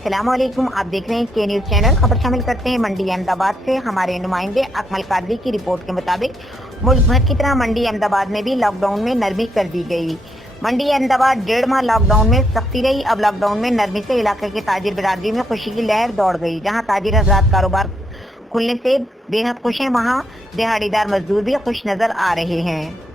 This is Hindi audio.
अस्सलामुअलैकुम। आप देख रहे हैं के न्यूज़ चैनल। खबर शामिल करते हैं मंडी अहमदाबाद से। हमारे नुमाइंदे अकमल कादरी की रिपोर्ट के मुताबिक मुल्क भर की तरह मंडी अहमदाबाद में भी लॉकडाउन में नरमी कर दी गई। मंडी अहमदाबाद 1.5 माह लॉकडाउन में सख्ती रही। अब लॉकडाउन में नरमी से इलाके के ताजिर बिरादरी में खुशी की लहर दौड़ गई। जहाँ ताजिर हजरात कारोबार खुलने से बेहद खुश हैं, वहाँ दिहाड़ीदार मजदूर भी खुश नजर आ रहे हैं।